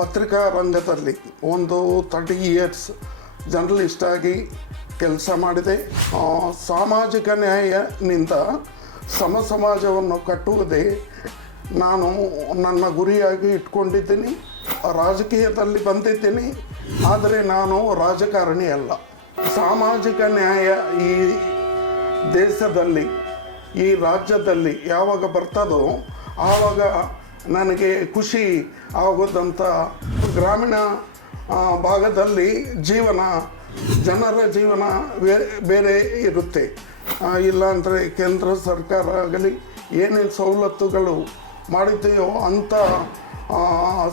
ಪತ್ರಿಕಾ ರಂಗದಲ್ಲಿ ಒಂದು 30 ಇಯರ್ಸ್ ಜರ್ನಲಿಸ್ಟ್ ಆಗಿ ಕೆಲಸ ಮಾಡಿದೆ. ಸಾಮಾಜಿಕ ನ್ಯಾಯನಿಂದ ಸಮಾಜವನ್ನು ಕಟ್ಟುವುದೇ ನಾನು ನನ್ನ ಗುರಿಯಾಗಿ ಇಟ್ಕೊಂಡಿದ್ದೀನಿ. ರಾಜಕೀಯದಲ್ಲಿ ಬಂದಿದ್ದೀನಿ, ಆದರೆ ನಾನು ರಾಜಕಾರಣಿ ಅಲ್ಲ. ಸಾಮಾಜಿಕ ನ್ಯಾಯ ಈ ದೇಶದಲ್ಲಿ, ಈ ರಾಜ್ಯದಲ್ಲಿ ಯಾವಾಗ ಬರ್ತದೋ ಆವಾಗ ನನಗೆ ಖುಷಿ ಆಗೋದಂತ. ಗ್ರಾಮೀಣ ಭಾಗದಲ್ಲಿ ಜನರ ಜೀವನ ಬೇರೆ ಇರುತ್ತೆ. ಇಲ್ಲಾಂದರೆ ಕೇಂದ್ರ ಸರ್ಕಾರ ಆಗಲಿ ಏನೇನು ಸವಲತ್ತುಗಳು ಮಾಡಿದೆಯೋ ಅಂಥ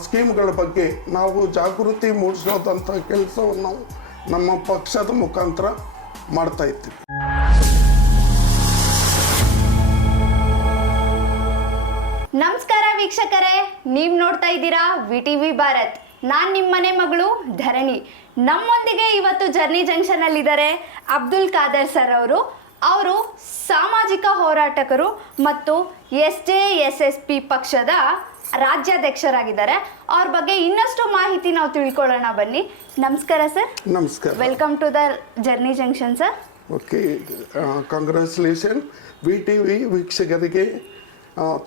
ಸ್ಕೀಮ್ಗಳ ಬಗ್ಗೆ ನಾವು ಜಾಗೃತಿ ಮೂಡಿಸೋದಂಥ ಕೆಲಸವನ್ನು ನಮ್ಮ ಪಕ್ಷದ ಮುಖಾಂತರ ಮಾಡ್ತಾಯಿದ್ದೀವಿ. ನಮಸ್ಕಾರ ವೀಕ್ಷಕರೇ, ನೀವು ನೋಡ್ತಾ ಇದ್ದೀರಾ ವಿಟಿವಿ ಭಾರತ್. ನಾನು ನಿಮ್ಮ ಮನೆ ಮಗಳು ಧರಣಿ. ನಮ್ಮೊಂದಿಗೆ ಇವತ್ತು ಜರ್ನಿ ಜಂಕ್ಷನ್ ಅಲ್ಲಿ ಇದ್ದಾರೆ ಅಬ್ದುಲ್ ಖಾದರ್ ಸರ್ ಅವರು ಸಾಮಾಜಿಕ ಹೋರಾಟಕರು ಮತ್ತು SJSSP ಪಕ್ಷದ ರಾಜ್ಯಾಧ್ಯಕ್ಷರಾಗಿದ್ದಾರೆ. ಅವ್ರ ಬಗ್ಗೆ ಇನ್ನಷ್ಟು ಮಾಹಿತಿ ನಾವು ತಿಳ್ಕೊಳ್ಳೋಣ ಬನ್ನಿ. ನಮಸ್ಕಾರ ಸರ್. ನಮಸ್ಕಾರ. Welcome to the journey junction sir. Okay, congratulation. VTV ವೀಕ್ಷಕರಿಗೆ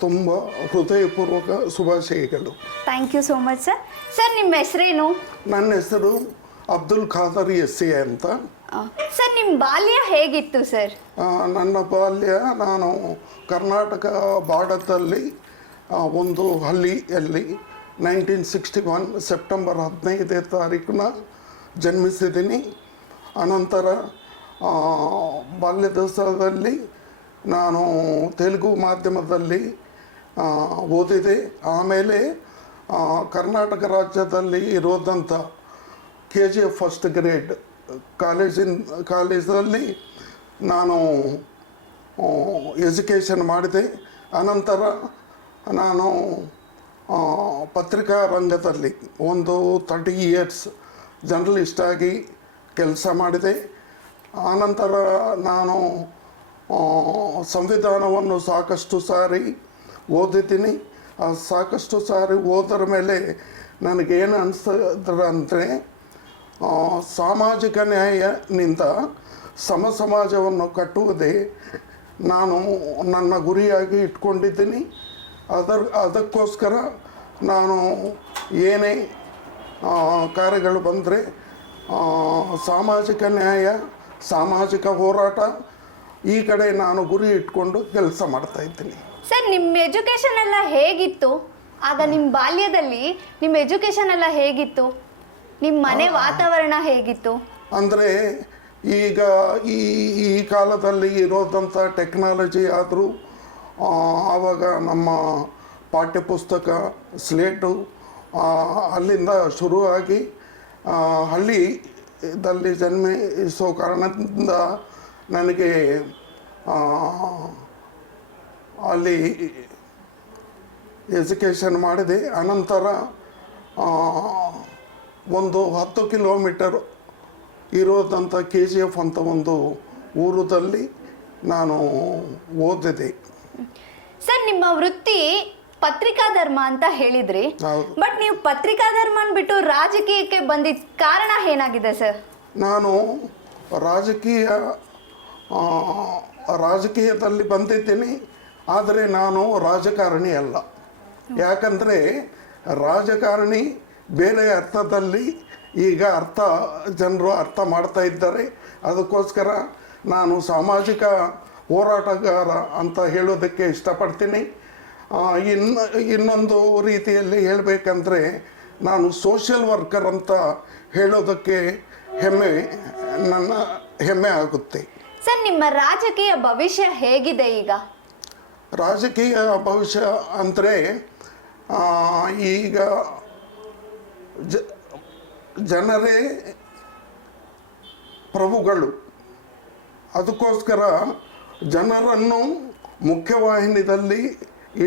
ತುಂಬ ಹೃದಯಪೂರ್ವಕ ಶುಭಾಶಯಗಳು. Thank you so much sir. Sir, ನಿಮ್ಮ ಹೆಸರೇನು? ನನ್ನ ಹೆಸರು ಅಬ್ದುಲ್ ಖಾದರ್ SA ಅಂತ. ಸರ್, ನಿಮ್ಮ ಬಾಲ್ಯ ಹೇಗಿತ್ತು ಸರ್? ನನ್ನ ಬಾಲ್ಯ, ನಾನು ಕರ್ನಾಟಕ ಬಾಡದಲ್ಲಿ ಒಂದು ಹಳ್ಳಿಯಲ್ಲಿ 1961 ಸೆಪ್ಟೆಂಬರ್ 15ನೇ ತಾರೀಕನ್ನ ಜನ್ಮಿಸಿದ್ದೀನಿ. ಅನಂತರ ಬಾಲ್ಯದವಸ್ಥೆಯಲ್ಲಿ ನಾನು ತೆಲುಗು ಮಾಧ್ಯಮದಲ್ಲಿ ಓದಿದೆ. ಆಮೇಲೆ ಕರ್ನಾಟಕ ರಾಜ್ಯದಲ್ಲಿ ಇರೋದಂಥ KGF ಫಸ್ಟ್ ಗ್ರೇಡ್ ಕಾಲೇಜಲ್ಲಿ ನಾನು ಎಜುಕೇಷನ್ ಮಾಡಿದೆ. ಅನಂತರ ನಾನು ಪತ್ರಿಕಾ ರಂಗದಲ್ಲಿ ಒಂದು 30 ಇಯರ್ಸ್ ಜರ್ನಲಿಸ್ಟ್ ಆಗಿ ಕೆಲಸ ಮಾಡಿದೆ. ಆನಂತರ ನಾನು ಸಂವಿಧಾನವನ್ನು ಸಾಕಷ್ಟು ಸಾರಿ ಓದಿದ್ದೀನಿ. ಸಾಕಷ್ಟು ಸಾರಿ ಓದರ ಮೇಲೆ ನನಗೇನು ಅನಿಸ್ತದಂದರೆ, ಸಾಮಾಜಿಕ ನ್ಯಾಯನಿಂದ ಸಮಾಜವನ್ನು ಕಟ್ಟುವುದೇ ನಾನು ನನ್ನ ಗುರಿಯಾಗಿ ಇಟ್ಕೊಂಡಿದ್ದೀನಿ. ಅದಕ್ಕೋಸ್ಕರ ನಾನು ಏನೇ ಕಾರ್ಯಗಳು ಬಂದರೆ ಸಾಮಾಜಿಕ ನ್ಯಾಯ, ಸಾಮಾಜಿಕ ಹೋರಾಟ ಈ ಕಡೆ ನಾನು ಗುರಿ ಇಟ್ಕೊಂಡು ಕೆಲಸ ಮಾಡ್ತಾ ಇದ್ದೀನಿ. ಸರ್, ನಿಮ್ಮ ಎಜುಕೇಷನ್ ಎಲ್ಲ ಹೇಗಿತ್ತು? ಆಗ ನಿಮ್ಮ ಬಾಲ್ಯದಲ್ಲಿ ನಿಮ್ಮ ಎಜುಕೇಷನ್ ಎಲ್ಲ ಹೇಗಿತ್ತು? ನಿಮ್ಮ ಮನೆ ವಾತಾವರಣ ಹೇಗಿತ್ತು? ಅಂದರೆ ಈಗ ಈ ಕಾಲದಲ್ಲಿ ಇರೋದಂಥ ಟೆಕ್ನಾಲಜಿ ಆದರೂ ಆವಾಗ ನಮ್ಮ ಪಾಠ್ಯಪುಸ್ತಕ ಸ್ಲೇಟು ಅಲ್ಲಿಂದ ಶುರುವಾಗಿ ಹಳ್ಳಿದಲ್ಲಿ ಜನ್ಮಿಸೋ ಕಾರಣದಿಂದ ನನಗೆ ಅಲ್ಲಿ ಎಜುಕೇಷನ್ ಮಾಡಿದೆ. ಅನಂತರ ಒಂದು 10 ಕಿಲೋಮೀಟರ್ ಇರೋದಂಥ KGF ಅಂತ ಒಂದು ಊರಲ್ಲಿ ನಾನು ಓದಿದೆ. ಸರ್, ನಿಮ್ಮ ವೃತ್ತಿ ಪತ್ರಿಕಾ ಧರ್ಮ ಅಂತ ಹೇಳಿದ್ರಿ. ಹೌದು. ಬಟ್ ನೀವು ಪತ್ರಿಕಾ ಧರ್ಮನ ಬಿಟ್ಟು ರಾಜಕೀಯಕ್ಕೆ ಬಂದಿದ್ದ ಕಾರಣ ಏನಾಗಿದೆ ಸರ್? ನಾನು ರಾಜಕೀಯದಲ್ಲಿ ಬಂದಿದ್ದೀನಿ, ಆದರೆ ನಾನು ರಾಜಕಾರಣಿ ಅಲ್ಲ. ಯಾಕಂದರೆ ರಾಜಕಾರಣಿ ಬೇರೆ ಅರ್ಥದಲ್ಲಿ ಈಗ ಜನರು ಅರ್ಥ ಮಾಡ್ತಾ ಇದ್ದಾರೆ. ಅದಕ್ಕೋಸ್ಕರ ನಾನು ಸಾಮಾಜಿಕ ಹೋರಾಟಗಾರ ಅಂತ ಹೇಳೋದಕ್ಕೆ ಇಷ್ಟಪಡ್ತೀನಿ. ಇನ್ನೊಂದು ರೀತಿಯಲ್ಲಿ ಹೇಳಬೇಕಂದ್ರೆ ನಾನು ಸೋಷಿಯಲ್ ವರ್ಕರ್ ಅಂತ ಹೇಳೋದಕ್ಕೆ ನನ್ನ ಹೆಮ್ಮೆ ಆಗುತ್ತೆ. ಸರ್, ನಿಮ್ಮ ರಾಜಕೀಯ ಭವಿಷ್ಯ ಹೇಗಿದೆ ಈಗ? ರಾಜಕೀಯ ಭವಿಷ್ಯ ಅಂದರೆ ಈಗ ಜನರೇ ಪ್ರಭುಗಳು. ಅದಕ್ಕೋಸ್ಕರ ಜನರನ್ನು ಮುಖ್ಯವಾಹಿನಿಯಲ್ಲಿ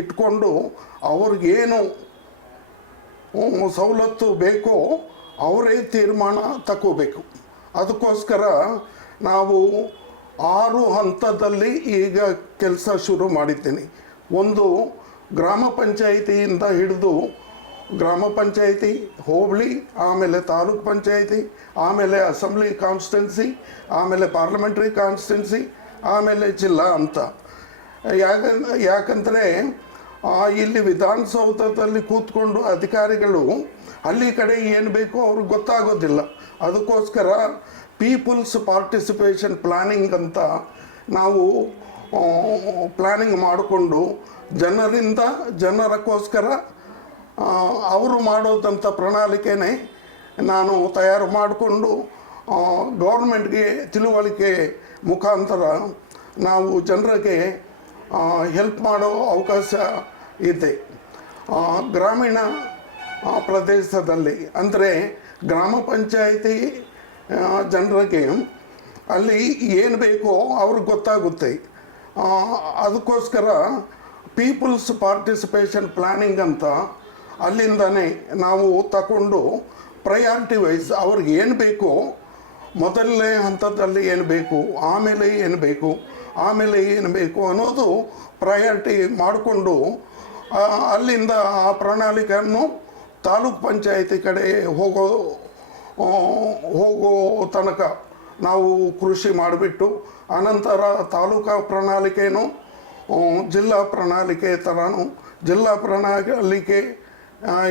ಇಟ್ಕೊಂಡು ಅವ್ರಿಗೇನು ಸವಲತ್ತು ಬೇಕೋ ಅವರೇ ತೀರ್ಮಾನ ತಗೋಬೇಕು. ಅದಕ್ಕೋಸ್ಕರ ನಾವು 6 ಹಂತದಲ್ಲಿ ಈಗ ಕೆಲಸ ಶುರು ಮಾಡಿದ್ದೀನಿ. ಒಂದು ಗ್ರಾಮ ಪಂಚಾಯಿತಿಯಿಂದ ಹಿಡಿದು ಗ್ರಾಮ ಪಂಚಾಯಿತಿ, ಹೋಬಳಿ, ಆಮೇಲೆ ತಾಲೂಕ್ ಪಂಚಾಯಿತಿ, ಆಮೇಲೆ ಅಸೆಂಬ್ಲಿ ಕಾನ್ಸ್ಟಿಟ್ಯುನ್ಸಿ, ಆಮೇಲೆ ಪಾರ್ಲಿಮೆಂಟ್ರಿ ಕಾನ್ಸ್ಟಿಟ್ಯುನ್ಸಿ, ಆಮೇಲೆ ಜಿಲ್ಲಾ ಅಂತ. ಯಾಕಂದರೆ ಇಲ್ಲಿ ವಿಧಾನಸೌಧದಲ್ಲಿ ಕೂತ್ಕೊಂಡು ಅಧಿಕಾರಿಗಳು ಹಳ್ಳಿ ಕಡೆ ಏನು ಬೇಕೋ ಅವ್ರಿಗೆ ಗೊತ್ತಾಗೋದಿಲ್ಲ. ಅದಕ್ಕೋಸ್ಕರ ಪೀಪಲ್ಸ್ ಪಾರ್ಟಿಸಿಪೇಷನ್ ಪ್ಲ್ಯಾನಿಂಗ್ ಅಂತ ನಾವು ಪ್ಲ್ಯಾನಿಂಗ್ ಮಾಡಿಕೊಂಡು ಜನರಕ್ಕೋಸ್ಕರ ಅವರು ಮಾಡೋದಂಥ ಪ್ರಣಾಳಿಕೆನೇ ನಾನು ತಯಾರು ಮಾಡಿಕೊಂಡು ಗೌರ್ಮೆಂಟ್ಗೆ ತಿಳುವಳಿಕೆ ಮುಖಾಂತರ ನಾವು ಜನರಿಗೆ ಹೆಲ್ಪ್ ಮಾಡೋ ಅವಕಾಶ ಇದೆ. ಗ್ರಾಮೀಣ ಪ್ರದೇಶದಲ್ಲಿ ಅಂದರೆ ಗ್ರಾಮ ಪಂಚಾಯಿತಿ ಜನರಿಗೆ ಅಲ್ಲಿ ಏನು ಬೇಕೋ ಅವ್ರಿಗೆ ಗೊತ್ತಾಗುತ್ತೆ. ಅದಕ್ಕೋಸ್ಕರ ಪೀಪಲ್ಸ್ ಪಾರ್ಟಿಸಿಪೇಷನ್ ಪ್ಲ್ಯಾನಿಂಗ್ ಅಂತ ಅಲ್ಲಿಂದನೇ ನಾವು ತಗೊಂಡು ಪ್ರಯಾರಿಟಿ ವೈಸ್ ಅವ್ರಿಗೆ ಏನು ಬೇಕೋ, ಮೊದಲನೇ ಹಂತದಲ್ಲಿ ಏನು ಬೇಕು, ಆಮೇಲೆ ಏನು ಬೇಕು, ಆಮೇಲೆ ಏನು ಬೇಕು ಅನ್ನೋದು ಪ್ರಯಾರಿಟಿ ಮಾಡಿಕೊಂಡು ಅಲ್ಲಿಂದ ಆ ಪ್ರಣಾಳಿಕೆಯನ್ನು ತಾಲೂಕ್ ಪಂಚಾಯಿತಿ ಕಡೆ ಹೋಗೋ ತನಕ ನಾವು ಕೃಷಿ ಮಾಡಿಬಿಟ್ಟು ಅನಂತರ ತಾಲೂಕಾ ಪ್ರಣಾಳಿಕೆನೂ ಜಿಲ್ಲಾ ಪ್ರಣಾಳಿಕೆ ಥರನೂ ಜಿಲ್ಲಾ ಪ್ರಣಾಳಿಕೆ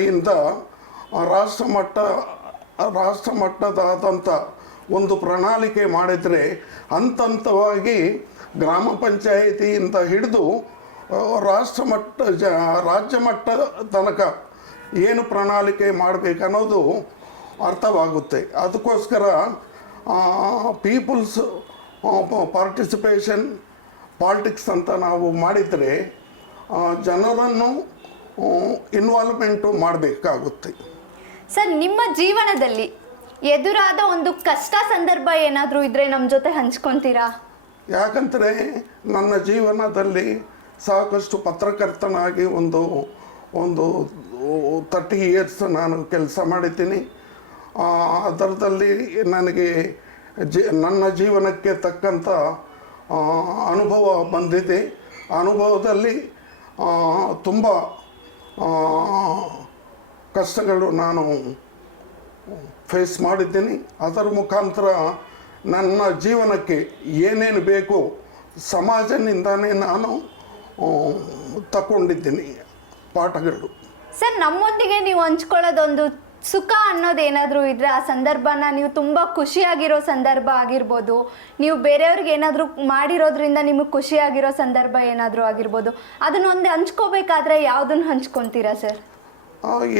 ಇಂದ ರಾಷ್ಟ್ರ ಮಟ್ಟದಾದಂಥ ಒಂದು ಪ್ರಣಾಳಿಕೆ ಮಾಡಿದರೆ ಹಂತವಾಗಿ ಗ್ರಾಮ ಪಂಚಾಯಿತಿಯಿಂದ ಹಿಡಿದು ರಾಜ್ಯ ಮಟ್ಟ ತನಕ ಏನು ಪ್ರಣಾಳಿಕೆ ಮಾಡಬೇಕನ್ನೋದು ಅರ್ಥವಾಗುತ್ತೆ. ಅದಕ್ಕೋಸ್ಕರ ಪೀಪಲ್ಸ್ ಪಾರ್ಟಿಸಿಪೇಷನ್ ಪಾಲಿಟಿಕ್ಸ್ ಅಂತ ನಾವು ಮಾಡಿದರೆ ಜನರನ್ನು ಇನ್ವಾಲ್ವ್ಮೆಂಟು ಮಾಡಬೇಕಾಗುತ್ತೆ. ಸರ್, ನಿಮ್ಮ ಜೀವನದಲ್ಲಿ ಎದುರಾದ ಒಂದು ಕಷ್ಟ ಸಂದರ್ಭ ಏನಾದರೂ ಇದ್ದರೆ ನಮ್ಮ ಜೊತೆ ಹಂಚ್ಕೊತೀರಾ? ಯಾಕಂದರೆ ನನ್ನ ಜೀವನದಲ್ಲಿ ಸಾಕಷ್ಟು ಪತ್ರಕರ್ತನಾಗಿ ಒಂದು 30 ಇಯರ್ಸ್ ನಾನು ಕೆಲಸ ಮಾಡಿದ್ದೀನಿ. ಅದರದಲ್ಲಿ ನನಗೆ ನನ್ನ ಜೀವನಕ್ಕೆ ತಕ್ಕಂಥ ಅನುಭವ ಬಂದಿದೆ. ಅನುಭವದಲ್ಲಿ ತುಂಬ ಕಷ್ಟಗಳು ನಾನು ಫೇಸ್ ಮಾಡಿದ್ದೀನಿ. ಅದರ ಮುಖಾಂತರ ನನ್ನ ಜೀವನಕ್ಕೆ ಏನೇನು ಬೇಕು ಸಮಾಜದಿಂದನೇ ನಾನು ತಗೊಂಡಿದ್ದೀನಿ ಪಾಠಗಳು. ಸರ್, ನಮ್ಮೊಂದಿಗೆ ನೀವು ಹಂಚ್ಕೊಳ್ಳೋದೊಂದು ಸುಖ ಅನ್ನೋದೇನಾದರೂ ಇದ್ದರೆ ಆ ಸಂದರ್ಭನ ನೀವು ತುಂಬ ಖುಷಿಯಾಗಿರೋ ಸಂದರ್ಭ ಆಗಿರ್ಬೋದು, ನೀವು ಬೇರೆಯವ್ರಿಗೆ ಏನಾದರೂ ಮಾಡಿರೋದ್ರಿಂದ ನಿಮಗೆ ಖುಷಿಯಾಗಿರೋ ಸಂದರ್ಭ ಏನಾದರೂ ಆಗಿರ್ಬೋದು, ಅದನ್ನೊಂದು ಹಂಚ್ಕೋಬೇಕಾದ್ರೆ ಯಾವುದನ್ನು ಹಂಚ್ಕೊತೀರಾ ಸರ್?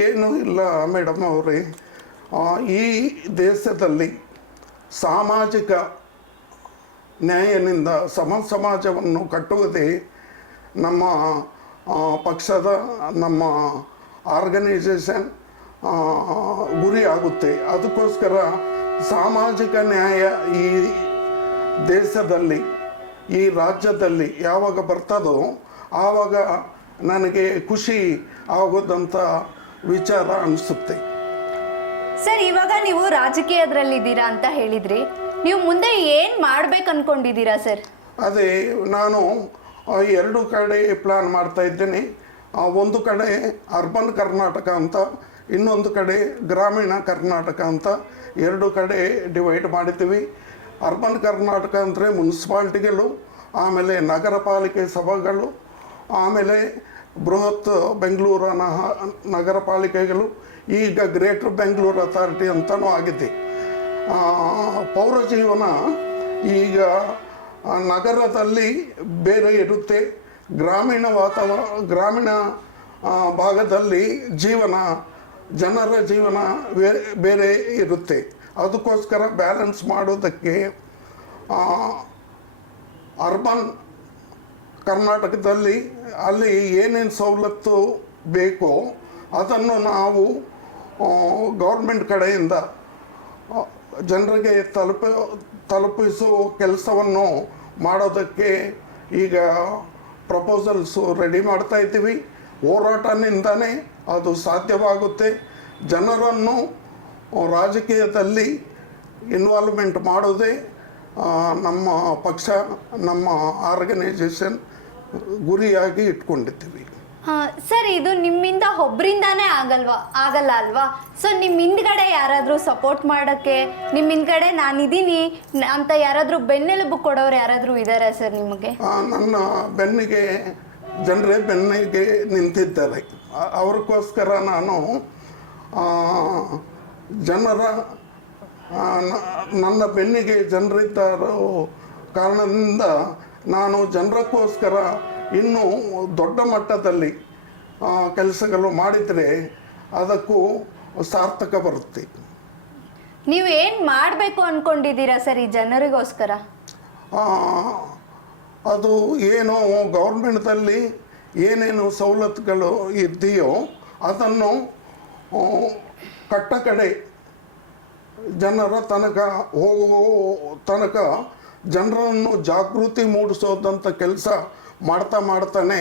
ಏನೂ ಇಲ್ಲ ಮೇಡಮ್ ಅವರೇ, ಈ ದೇಶದಲ್ಲಿ ಸಾಮಾಜಿಕ ನ್ಯಾಯದಿಂದ ಸಮಾಜವನ್ನು ಕಟ್ಟುವುದೇ ನಮ್ಮ ಪಕ್ಷದ, ನಮ್ಮ ಆರ್ಗನೈಸೇಷನ್ ಗುರಿ ಆಗುತ್ತೆ. ಅದಕ್ಕೋಸ್ಕರ ಸಾಮಾಜಿಕ ನ್ಯಾಯ ಈ ದೇಶದಲ್ಲಿ, ಈ ರಾಜ್ಯದಲ್ಲಿ ಯಾವಾಗ ಬರ್ತದೋ ಆವಾಗ ನನಗೆ ಖುಷಿ ಆಗೋದಂಥ ವಿಚಾರ ಅನಿಸುತ್ತೆ. ಸರ್, ಇವಾಗ ನೀವು ರಾಜಕೀಯದಲ್ಲಿದ್ದೀರಾ ಅಂತ ಹೇಳಿದ್ರಿ, ನೀವು ಮುಂದೆ ಏನು ಮಾಡ್ಬೇಕು ಅನ್ಕೊಂಡಿದ್ದೀರಾ ಸರ್? ಅದೇ ನಾನು 2 ಕಡೆ ಪ್ಲ್ಯಾನ್ ಮಾಡ್ತಾ ಇದ್ದೇನೆ. ಒಂದು ಕಡೆ ಅರ್ಬನ್ ಕರ್ನಾಟಕ ಅಂತ, ಇನ್ನೊಂದು ಕಡೆ ಗ್ರಾಮೀಣ ಕರ್ನಾಟಕ ಅಂತ 2 ಕಡೆ ಡಿವೈಡ್ ಮಾಡಿದ್ದೀವಿ. ಅರ್ಬನ್ ಕರ್ನಾಟಕ ಅಂದರೆ ಮುನ್ಸಿಪಾಲ್ಟಿಗಳು, ಆಮೇಲೆ ನಗರ ಪಾಲಿಕೆ ಸಭೆಗಳು, ಆಮೇಲೆ ಬೃಹತ್ ಬೆಂಗಳೂರು ನಗರ ಪಾಲಿಕೆಗಳು, ಈಗ ಗ್ರೇಟರ್ ಬೆಂಗಳೂರು ಅಥಾರಿಟಿ ಅಂತಲೂ ಆಗಿದೆ. ಪೌರ ಜೀವನ ಈಗ ನಗರದಲ್ಲಿ ಬೇರೆ ಇರುತ್ತೆ, ಗ್ರಾಮೀಣ ಭಾಗದಲ್ಲಿ ಜನರ ಜೀವನ ಬೇರೆ ಇರುತ್ತೆ. ಅದಕ್ಕೋಸ್ಕರ ಬ್ಯಾಲೆನ್ಸ್ ಮಾಡೋದಕ್ಕೆ ಅರ್ಬನ್ ಕರ್ನಾಟಕದಲ್ಲಿ ಅಲ್ಲಿ ಏನೇನು ಸವಲತ್ತು ಬೇಕೋ ಅದನ್ನು ನಾವು ಗೌರ್ಮೆಂಟ್ ಕಡೆಯಿಂದ ಜನರಿಗೆ ತಲುಪಿಸೋ ಕೆಲಸವನ್ನು ಮಾಡೋದಕ್ಕೆ ಈಗ ಪ್ರಪೋಸಲ್ಸು ರೆಡಿ ಮಾಡ್ತಾ ಇದ್ದೀವಿ. ಹೋರಾಟದಿಂದನೇ ಅದು ಸಾಧ್ಯವಾಗುತ್ತೆ. ಜನರನ್ನು ರಾಜಕೀಯದಲ್ಲಿ ಇನ್ವಾಲ್ವ್ಮೆಂಟ್ ಮಾಡೋದೇ ನಮ್ಮ ಪಕ್ಷ, ನಮ್ಮ ಆರ್ಗನೈಸೇಷನ್ ಗುರಿಯಾಗಿ ಇಟ್ಕೊಂಡಿದ್ದೀವಿ. ಸರ್ ಇದು ನಿಮ್ಮಿಂದ ಒಬ್ರಿಂದಾನೇ ಆಗಲ್ಲ ಅಲ್ವಾ? ಸೊ ನಿಮ್ಮ ಹಿಂದ್ಗಡೆ ಯಾರಾದರೂ ಸಪೋರ್ಟ್ ಮಾಡೋಕ್ಕೆ, ನಿಮ್ಮ ಹಿಂದ್ಗಡೆ ನಾನಿದ್ದೀನಿ ಅಂತ ಯಾರಾದರೂ ಬೆನ್ನೆಲುಬು ಕೊಡೋರು ಯಾರಾದರೂ ಇದ್ದಾರಾ ಸರ್ ನಿಮಗೆ? ನನ್ನ ಜನರೇ ಬೆನ್ನಿಗೆ ನಿಂತಿದ್ದಾರೆ. ಅವ್ರಿಗೋಸ್ಕರ ನಾನು ಜನರ ನನ್ನ ಬೆನ್ನಿಗೆ ಜನರಿದ್ದಾರೋ ಕಾರಣದಿಂದ ನಾನು ಜನರಕ್ಕೋಸ್ಕರ ಇನ್ನೂ ದೊಡ್ಡ ಮಟ್ಟದಲ್ಲಿ ಕೆಲಸಗಳು ಮಾಡಿದರೆ ಅದಕ್ಕೂ ಸಾರ್ಥಕ ಬರುತ್ತೆ. ನೀವು ಏನು ಮಾಡಬೇಕು ಅಂದ್ಕೊಂಡಿದ್ದೀರಾ ಸರ್ ಈ ಜನರಿಗೋಸ್ಕರ? ಅದು ಏನು ಗೌರ್ಮೆಂಟ್ದಲ್ಲಿ ಏನೇನು ಸವಲತ್ತುಗಳು ಇದೆಯೋ ಅದನ್ನು ಕಟ್ಟಕಡೆ ಜನರ ತನಕ ಜನರನ್ನು ಜಾಗೃತಿ ಮೂಡಿಸೋದಂಥ ಕೆಲಸ ಮಾಡ್ತಾನೆ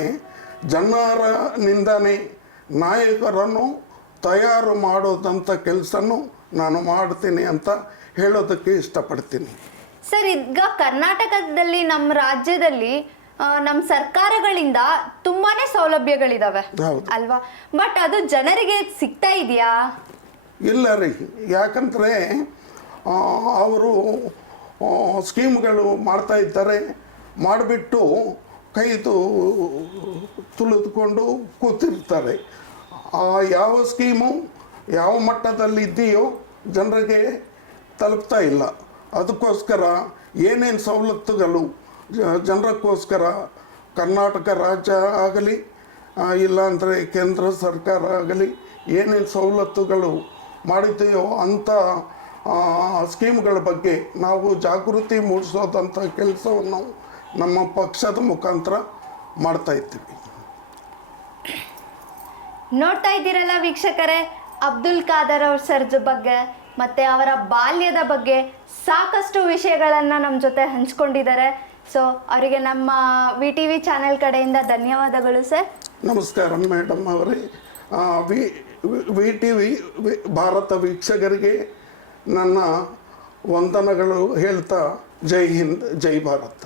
ಜನರನಿಂದನೇ ನಾಯಕರನ್ನು ತಯಾರು ಮಾಡೋದಂಥ ಕೆಲಸನೂ ನಾನು ಮಾಡ್ತೀನಿ ಅಂತ ಹೇಳೋದಕ್ಕೆ ಇಷ್ಟಪಡ್ತೀನಿ. ಸರ್ ಈಗ ಕರ್ನಾಟಕದಲ್ಲಿ ನಮ್ಮ ರಾಜ್ಯದಲ್ಲಿ ನಮ್ಮ ಸರ್ಕಾರಗಳಿಂದ ತುಂಬಾನೇ ಸೌಲಭ್ಯಗಳಿದಾವೆ ಅಲ್ವಾ? ಬಟ್ ಅದು ಜನರಿಗೆ ಸಿಗ್ತಾ ಇದೆಯಾ? ಇಲ್ಲ ರೀ, ಯಾಕಂದರೆ ಅವರು ಸ್ಕೀಮ್ಗಳು ಮಾಡ್ತಾ ಇದ್ದಾರೆ, ಮಾಡಿಬಿಟ್ಟು ತುಳಿದುಕೊಂಡು ಕೂತಿರ್ತಾರೆ. ಯಾವ ಸ್ಕೀಮು ಯಾವ ಮಟ್ಟದಲ್ಲಿ ಇದೆಯೋ ಜನರಿಗೆ ತಲುಪ್ತಾ ಇಲ್ಲ. ಅದಕ್ಕೋಸ್ಕರ ಏನೇನು ಸವಲತ್ತುಗಳು ಜನರಕ್ಕೋಸ್ಕರ ಕರ್ನಾಟಕ ರಾಜ್ಯ ಆಗಲಿ ಇಲ್ಲಾಂದರೆ ಕೇಂದ್ರ ಸರ್ಕಾರ ಆಗಲಿ ಏನೇನು ಸವಲತ್ತುಗಳು ಮಾಡಿದೆಯೋ ಅಂಥ ಸ್ಕೀಮ್ಗಳ ಬಗ್ಗೆ ನಾವು ಜಾಗೃತಿ ಮೂಡಿಸೋದಂಥ ಕೆಲಸವನ್ನು ನಮ್ಮ ಪಕ್ಷದ ಮುಖಾಂತರ ಮಾಡ್ತಾ ಇದ್ದೀವಿ. ನೋಡ್ತಾ ಇದ್ದೀರಲ್ಲ ವೀಕ್ಷಕರೇ, ಅಬ್ದುಲ್ ಖಾದರ್ ಅವ್ರ ಸರ್ ಬಗ್ಗೆ ಮತ್ತು ಅವರ ಬಾಲ್ಯದ ಬಗ್ಗೆ ಸಾಕಷ್ಟು ವಿಷಯಗಳನ್ನು ನಮ್ಮ ಜೊತೆ ಹಂಚ್ಕೊಂಡಿದ್ದಾರೆ. ಸೊ ಅವರಿಗೆ ನಮ್ಮ VTV ಚಾನೆಲ್ ಕಡೆಯಿಂದ ಧನ್ಯವಾದಗಳು ಸರ್. ನಮಸ್ಕಾರ ಮೇಡಮ್ ಅವರೇ. VTV ಭಾರತ ವೀಕ್ಷಕರಿಗೆ ನನ್ನ ವಂದನೆಗಳು ಹೇಳ್ತಾ ಜೈ ಹಿಂದ್, ಜೈ ಭಾರತ್.